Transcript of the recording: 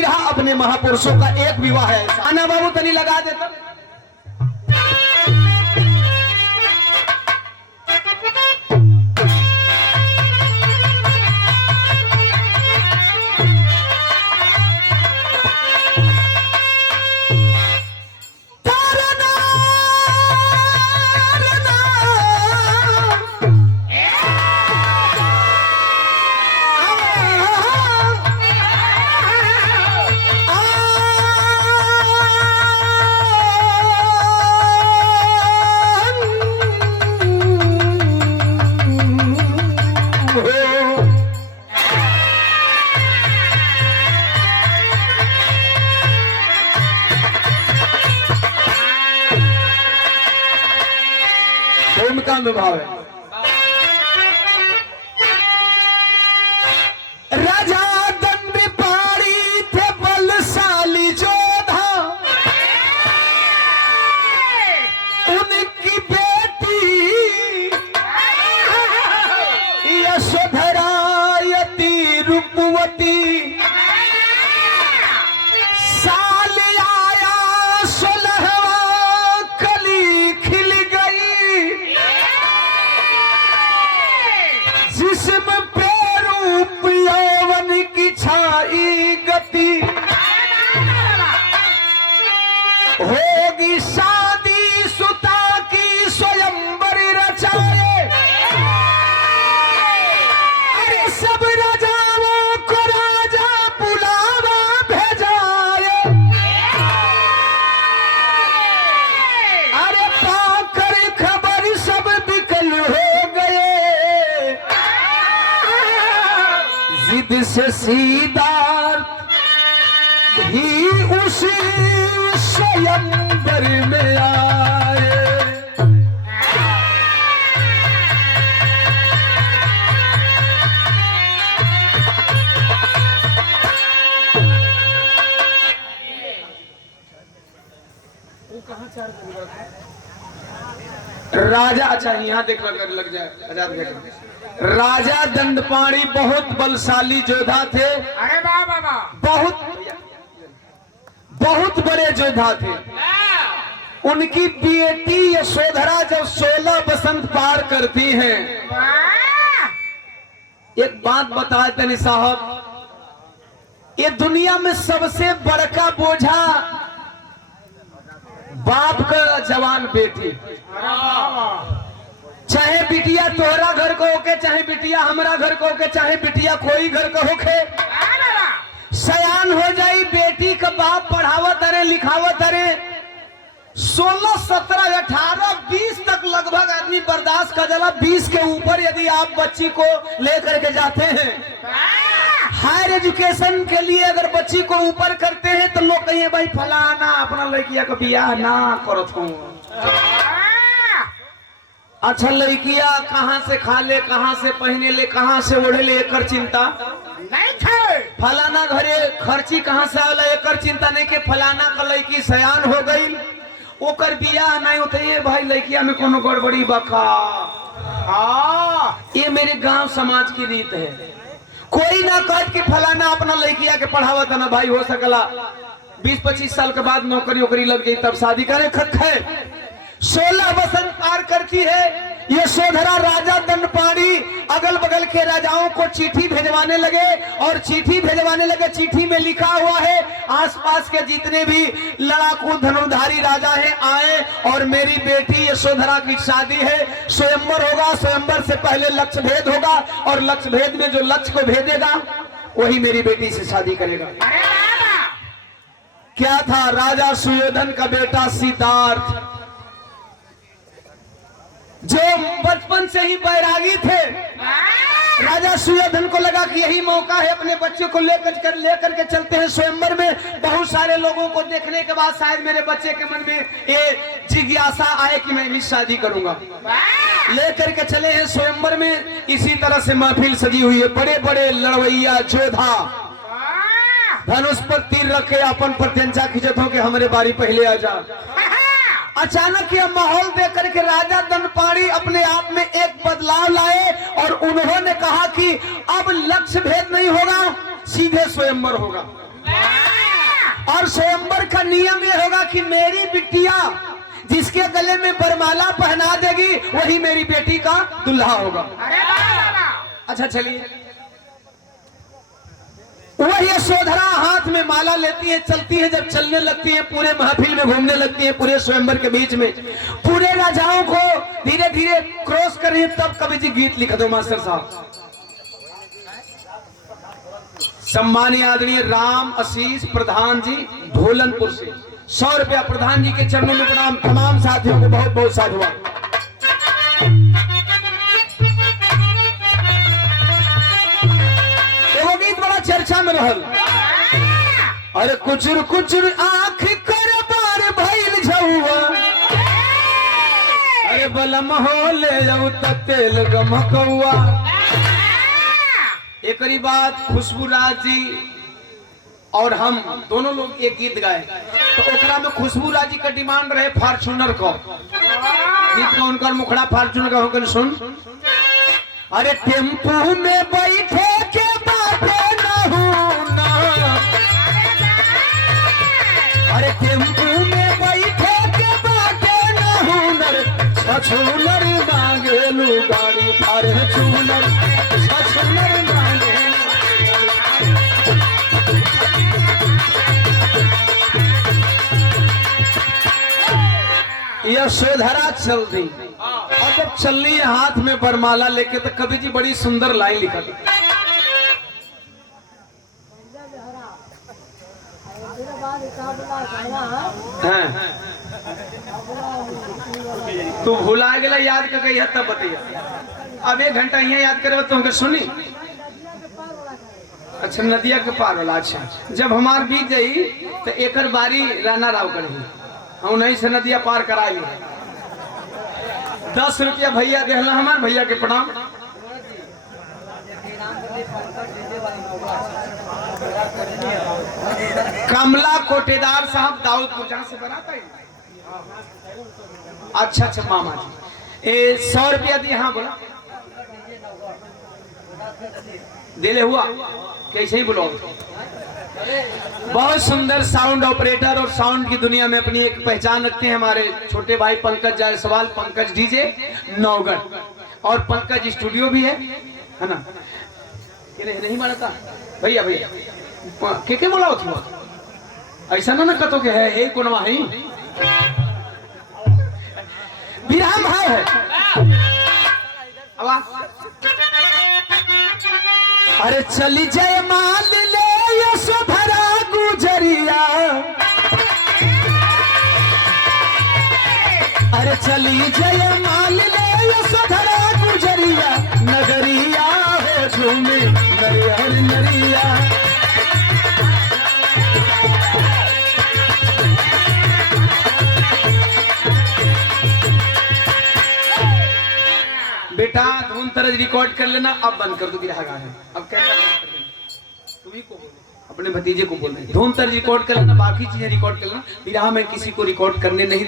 नहीं रहा अपने महापुरुषों का एक विवाह है ऐसा। आना बाबू तनी लगा देता। भाव है राजा दंड पाड़ी थे बलशाली जोधा, उनकी बेटी यशोधरा यति रूपवती, साल आया 16वां कली खिल गई, जिस्म पे रूप यौवन की छाई गति, होगी शादी सुता की स्वयंवर रचाए, अरे सब राजाओं को राजा बुलावा भेजाए, अरे पाकर खबर सब विकल हो गए, जिद से सिद्धार्थ भी उसी स्वयंवर में आए। राजा अच्छा यहाँ देख लग जाए आजाद भाई। राजा दंडपाणी बहुत बलशाली योद्धा थे। अरे वाह वाह वाह, बहुत बड़े योद्धा थे। उनकी बेटी यशोधरा जब 16 बसंत पार करती हैं, एक बात बताए तनी साहब, ये दुनिया में सबसे बड़का बोझा बाप का जवान बेटी, चाहे बिटिया तोहरा घर को होके, चाहे बिटिया हमरा घर को होके, चाहे बिटिया कोई घर को होके, सयान हो जाई बेटी का बाप पढ़ावत अरे लिखावत अरे 16, 17, 18, 20 तक लगभग आदमी बर्दाश्त कर जाला। 20 के ऊपर यदि आप बच्ची को लेकर के जाते हैं हायर एजुकेशन के लिए, अगर बच्ची को ऊपर करते हैं तो लोग कहिए भाई फलाना अपना लड़किया का बियाह ना करो तुम। अच्छा लड़किया कहाँ से खा ले, कहाँ से पहने ले, कहाँ से ओढ़े ले, एकर चिंता नहीं थे। फलाना घरे खर्ची कहाँ से आला एकर चिंता नहीं के फलाना का लड़की सयान हो गई ओकर बियाह नहीं होते है भाई लड़किया में कोनो गड़बड़ी बका। हाँ ये मेरे गांव समाज की रीत है। कोई ना कह कि फलाना अपना लड़किया के पढ़ावा था ना भाई, हो सकला 20-25 साल के बाद नौकरी वोकरी लग गई तब शादी करे खत है। 16 बसंत पार करती है यशोधरा। राजा दंडपाणी अगल बगल के राजाओं को चिट्ठी भेजवाने लगे और चिट्ठी भेजवाने लगे। चिट्ठी में लिखा हुआ है आसपास के जितने भी लड़ाकू धनुर्धारी राजा हैं आए और मेरी बेटी यशोधरा की शादी है। स्वयंवर होगा, स्वयंवर से पहले लक्ष्य भेद होगा और लक्ष्य भेद में जो लक्ष्य को भेदेगा वही मेरी बेटी से शादी करेगा। क्या था? राजा सुयोधन का बेटा सिद्धार्थ जो बचपन से ही बैरागी थे। राजा सुयोधन को लगा कि यही मौका है, अपने बच्चे को लेकर के चलते हैं स्वयंवर में। बहुत सारे लोगों को देखने के बाद शायद मेरे बच्चे के मन में ये जिज्ञासा आए कि मैं भी शादी करूंगा। लेकर के चले हैं स्वयंवर में। इसी तरह से महफिल सजी हुई है। बड़े बड़े लड़वैया योद्धा धनुष पर तीर रखे अपन प्रत्यंचा खिंचत हो के हमारे बारी पहले आ जा। अचानक यह माहौल देख करके राजा दंडपाणी अपने आप में एक बदलाव लाए और उन्होंने कहा कि अब लक्ष्य भेद नहीं होगा, सीधे स्वयंवर होगा। और स्वयंवर का नियम ये होगा कि मेरी बिटिया जिसके गले में बरमाला पहना देगी वही मेरी बेटी का दुल्हा होगा। अरे वाह। अच्छा चलिए, वह यशोधरा हाथ में माला लेती है, चलती है, जब चलने लगती है पूरे महफिल में घूमने लगती है, पूरे स्वयंवर के बीच में पूरे राजाओं को धीरे धीरे क्रॉस कर रही है। तब कवि जी गीत लिख दो मास्टर साहब। सम्मानीय आदरणीय राम आशीष प्रधान जी ढोलनपुर से 100 रुपया प्रधान जी के चरणों में प्रणाम। तमाम साथियों को बहुत बहुत साधुवाद। वो गीत बड़ा चर्चा में रहल। अरे कुचुर कुचुर आँख कर बार भइल झौआ, अरे बलम हो ले जाऊ त तेल गमकौआ। एकरी बात खुशबू राज जी और हम दोनों लोग एक गीत गाए, तो ओकरा में खुशबू राज जी का डिमांड रहे फॉर्च्यूनर को। गीत का उनका मुखड़ा फॉर्च्यूनर का होकर सुन। अरे टेम्पू में बैठे के बाटे नहूना, अरे टेम्पू में बैठे के बाटे नहूनर, छछूनर मांगेलू गाड़ी फॉर्च्यूनर, छछूनर मांगेलू। यशोधरा चल दी और जब चलनी है हाथ में बरमाला लेके, तो कवि जी बड़ी सुंदर लाइन लिखा थी। हाँ। तू भुला गया याद कर गई तब बतिया। अब 1 घंटा यहाँ याद करे तो हमके सुनी। अच्छा नदिया के पार वाला। अच्छा जब हमार बीत गई तो एकर बारी राणा राव करी, हम नहीं से नदिया पार कराई। 10 रुपया भैया देहला, हमार भैया के प्रणाम। कमला कोटेदार साहब दाऊदपुर, जहाँ से बनाता है। अच्छा अच्छा मामा जी 100 रुपया दिए। हाँ बोला दिले हुआ कैसे ही बोलो। बहुत सुंदर साउंड ऑपरेटर और साउंड की दुनिया में अपनी एक पहचान रखते हैं हमारे छोटे भाई पंकज जायसवाल, पंकज डीजे नौगढ़, और पंकज स्टूडियो भी है ना। नहीं मानता भैया भैया के बोला हो ऐसा ना कतो के है एक कोनवा है विराम भाव है। अरे चली जय माल ले यशोधरा गुजरिया, अरे चली जय माल ले यशोधरा गुजरिया, नगरिया हो झूमे नरियर नरिया। बेटा धुन तरज रिकॉर्ड कर लेना, अब बंद कर दो गिरा गाना। अब कैमरा बंद कर देना, तुम्ही को अपने भतीजे को बोल रहे धुन तरज रिकॉर्ड कर लेना, बाकी चीजें रिकॉर्ड कर लेना। विराह में किसी को रिकॉर्ड करने नहीं